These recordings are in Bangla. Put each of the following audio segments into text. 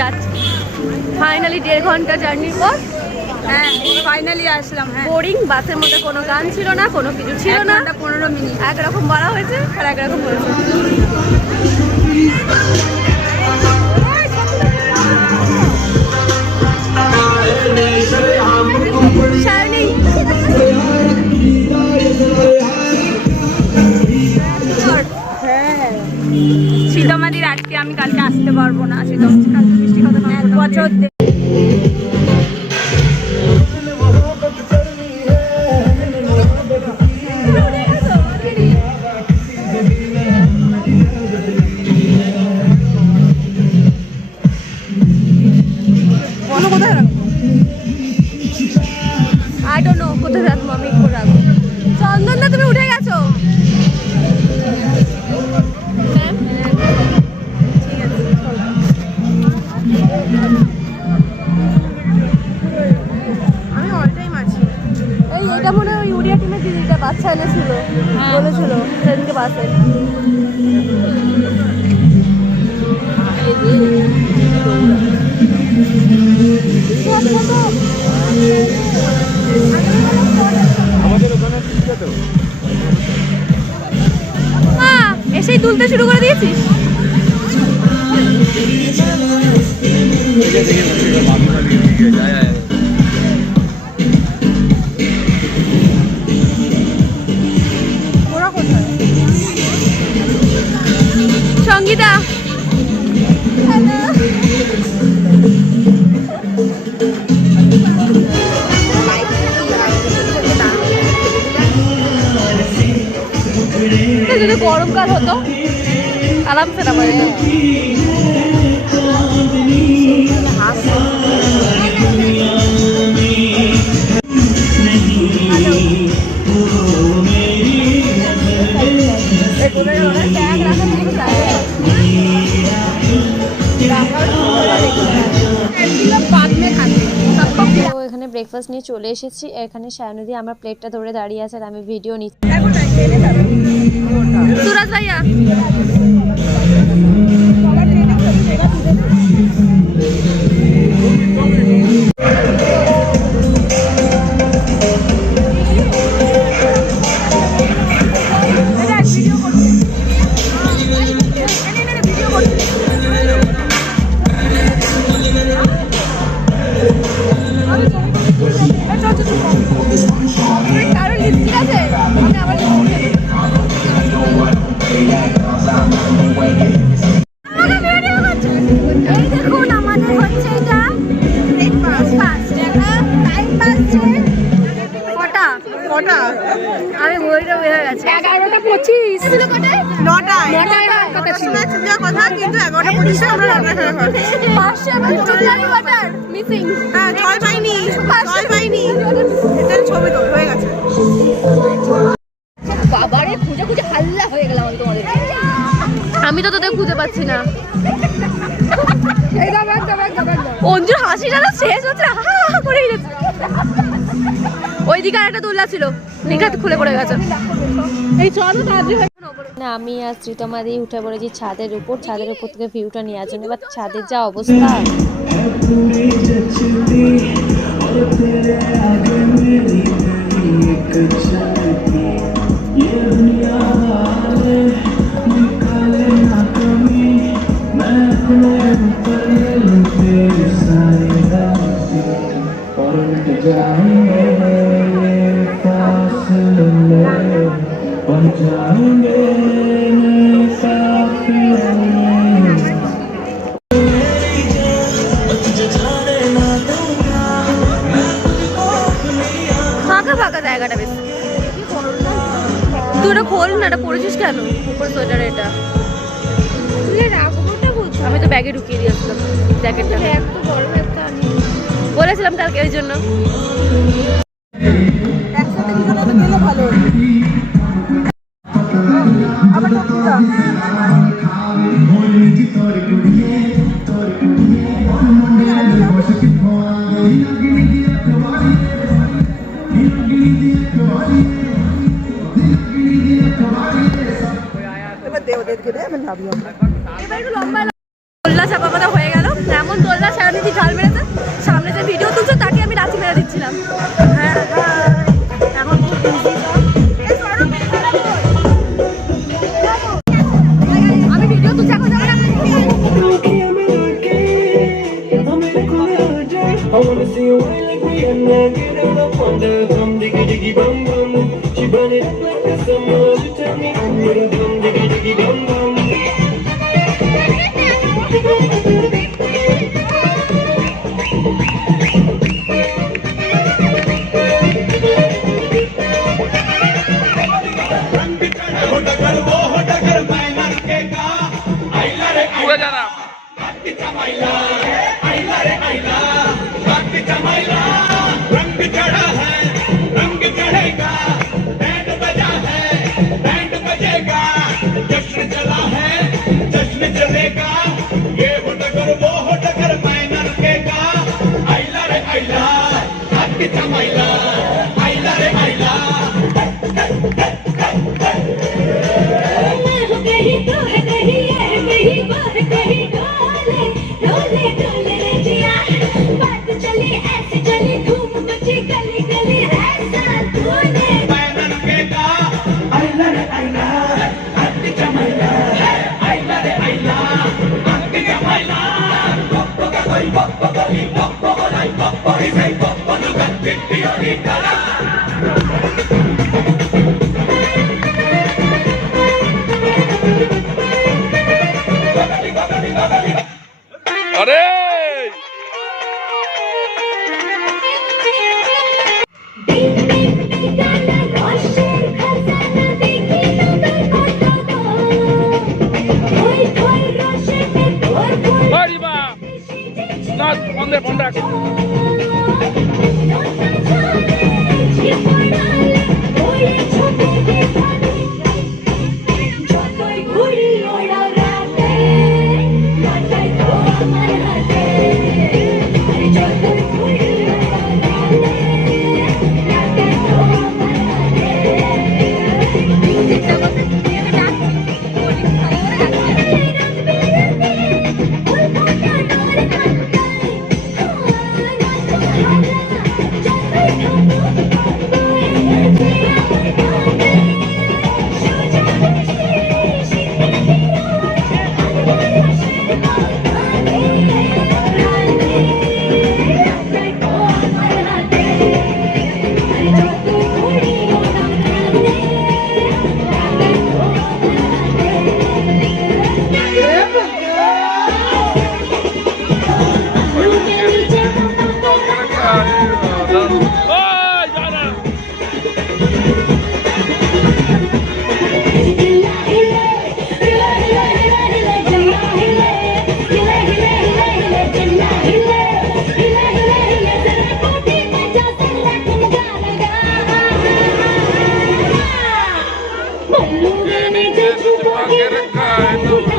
যাচ্ছি ফাইনালি 1.5 ঘন্টা জার্নির পর। হ্যাঁ ফাইনালি আসলাম। হ্যাঁ বোরিং, বাসের মধ্যে কোনো গান ছিল না, কোনো কিছু ছিল না। 15 মিনিট একরকম বলা হয়েছে আর একরকম হয়েছে। সীতামাদির আজকে আমি কালকে আসতে পারবো না। সীতামাদি কালকে বৃষ্টি কথা 1 বছর I don't know কোথায় রাখবো আমি, একটু রাখবো। চন্দন দা তুমি উঠে গেছো? আমি অল টাইম আছি। এই এটা মনে হয় ইউরিয়া টিমের দিদিটা বাচ্চা এনেছিল, বলেছিল সেদিনকে বাসে। এসেই তুলতে শুরু করে দিয়েছিস? সঙ্গীতা যদি গরমকাল হতো আরামসে না মানে এখানে ব্রেকফাস্ট নিয়ে চলে এসেছি। এখানে সায়নদি আমার প্লেটটা ধরে দাঁড়িয়ে আছে আর আমি ভিডিও নিচ্ছি। সুরাজ ভাইয়া আমি ঘড়িটা বের হয়ে গেছে 11:25 ছিল কোটে 9টায় কথা কিন্তু 11:25 আমরা রান্না করে খাচ্ছি। পাশে আমার চিকেন বাটার মিসিং। হ্যাঁ ছয় পাইনি এটা ছবি তো হয়ে গেছে। বাবারে খুঁজে খুঁজে হাল্লা হয়ে গেলাম আমি তোমাদের। আমি তো তোদের খুঁজে পাচ্ছি না। এই দাও অঞ্জুর হাসিটা না শেষ হচ্ছে, হা হা করে গেছে। ওইদিকে একটা দোলনা ছিল, নিকাত খুলে পড়ে গেছে। এই চলো তাড়াতাড়ি না, আমি আর শ্রীতমাদি উঠে পড়েছি ছাদের উপর। ছাদের উপর থেকে ভিউটা নেওয়ার জন্য। এবার ছাদের যা অবস্থা, ফাঁকা জায়গাটা বেশ। তুই ওটা খোল না, এটা পরেছিস কেন উপর সোয়েটার? এটা আমি তো ব্যাগে ঢুকিয়ে দিয়েছিলাম জ্যাকেটটা, বলেছিলাম কালকে ওই জন্য। গোল্লা চাপা পাতা হয়ে গেল। এমন বৌদি ঢাল মেরেছে, সামনে যে ভিডিও তুলছে তাকে আমি লাথি মেরে দিচ্ছিলাম। হ্যাঁ এখন খুব busy সব। আমি ভিডিও তুলছি এখন যাবো না। I wanna see you wine like Rihanna, get out up on the drum, diggy diggy bum bum. She burn it up like the summer. She tell me I'm with a drum, diggy diggy bum bum. रंग चढ़ा है रंग चढ़ेगा बैंड बजा है बैंड बजेगा जश्न चला है जश्न चलेगा ये हो डगर वो हो डगर मैं नरकेगा आइला रे आइला हत्ती चमाइला आइला रे आइला मैं हो कहीं तो है कहीं ये है कहीं वो है कहीं डोले डोले डोले रे जिया बात चली ऐसे चली धूम मची गली गली ऐसा तूने मैं नरकेगा आइला रे आइला हत्ती चमाइला आइला रे आइला हत्ती चमाइला पप्पा का कोई पप्पा कोई पप्पा को लाई पप्पा ही सही पप्पा नु गत्ती टियोरी करा अरे Ponde, ponde.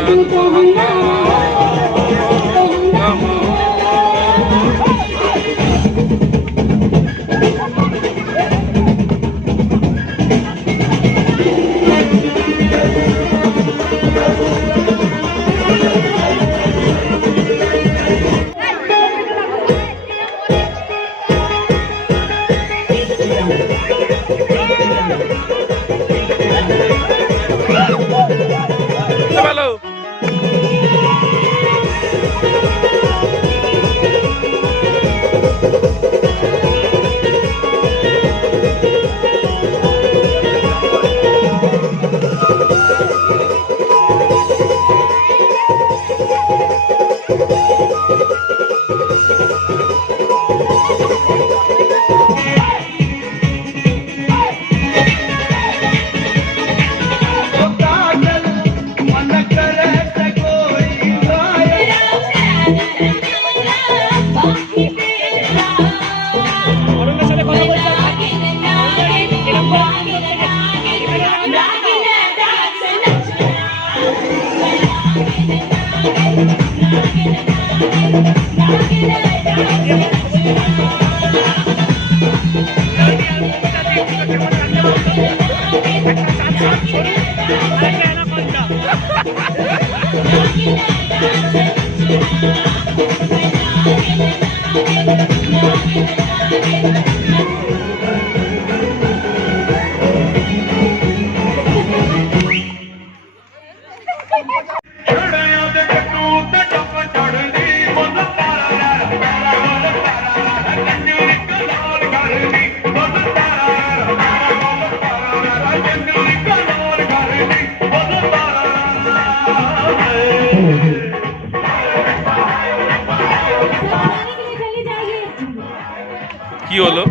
Anaconda. কি হলো?